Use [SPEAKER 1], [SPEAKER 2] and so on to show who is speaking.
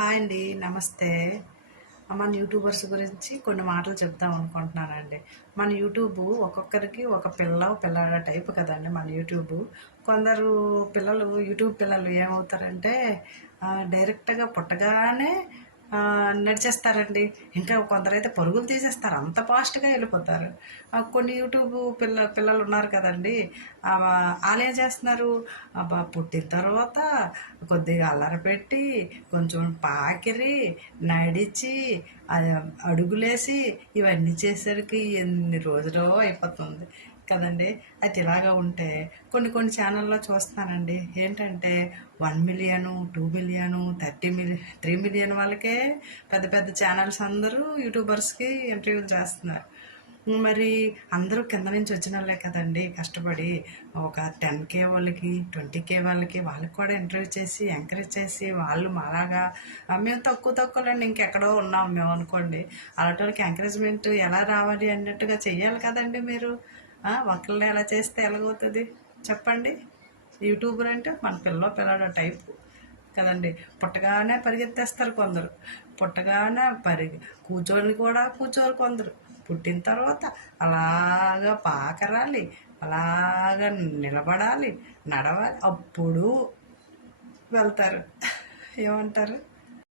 [SPEAKER 1] Hi అండి నమస్తే. మన యూట్యూబర్స్ గురించి కొన్ని మాటలు చెప్దాం అనుకుంటున్నానండి. మన యూట్యూబ్ ఒక్కొక్కరికి ఒక పిల్ల పిల్లాడ టైప్ కదండి మన యూట్యూబ్. కొందరు పిల్లలు యూట్యూబ్ పిల్లలు ఏమవుతారంటే డైరెక్ట్గా పుట్టగానే నడిచేస్తారండి. ఇంకా కొందరైతే పరుగులు తీసేస్తారు. అంత ఫాస్ట్గా వెళ్ళిపోతారు. కొన్ని యూట్యూబ్ పిల్ల పిల్లలు ఉన్నారు కదండి వాళ్ళు ఏం చేస్తున్నారు? అబ్బా పుట్టిన తర్వాత కొద్దిగా అల్లరి పెట్టి కొంచెం పాకిరి నడిచి అడుగులేసి ఇవన్నీ చేసరికి ఎన్ని రోజులో అయిపోతుంది కదండి. అయితే ఇలాగా ఉంటే కొన్ని కొన్ని ఛానల్లో చూస్తానండి ఏంటంటే one million two million thirty million three million వాళ్ళకే పెద్ద పెద్ద ఛానల్స్ అందరూ యూట్యూబర్స్కి ఇంటర్వ్యూలు చేస్తున్నారు. మరి అందరూ కింద నుంచి వచ్చిన వాళ్ళే కదండి కష్టపడి ఒక టెన్ కే వాళ్ళకి ట్వంటీ కే వాళ్ళకి వాళ్ళకి కూడా ఇంటర్వ్యూ చేసి ఎంకరేజ్ చేసి వాళ్ళు మాలాగా మేము తక్కువ తక్కువలండి ఇంకెక్కడో ఉన్నాం మేము అనుకోండి. అలాంటి వాళ్ళకి ఎంకరేజ్మెంట్ ఎలా రావాలి అన్నట్టుగా చెయ్యాలి కదండి మీరు? ఆ, ఒకళ్ళని ఎలా చేస్తే ఎలాగవుతుంది? చెప్పండి. యూట్యూబర్ అంటే మన పిల్ల పిల్లడ టైపు కదండి. పుట్టగానే పరిగెత్తేస్తారు కొందరు. పుట్టగానే పరిగె కూర్చొని కూడా కూర్చోరు కొందరు. పుట్టిన తర్వాత అలాగా పాకరాలి అలాగా నిలబడాలి నడవాలి అప్పుడు వెళ్తారు. ఏమంటారు?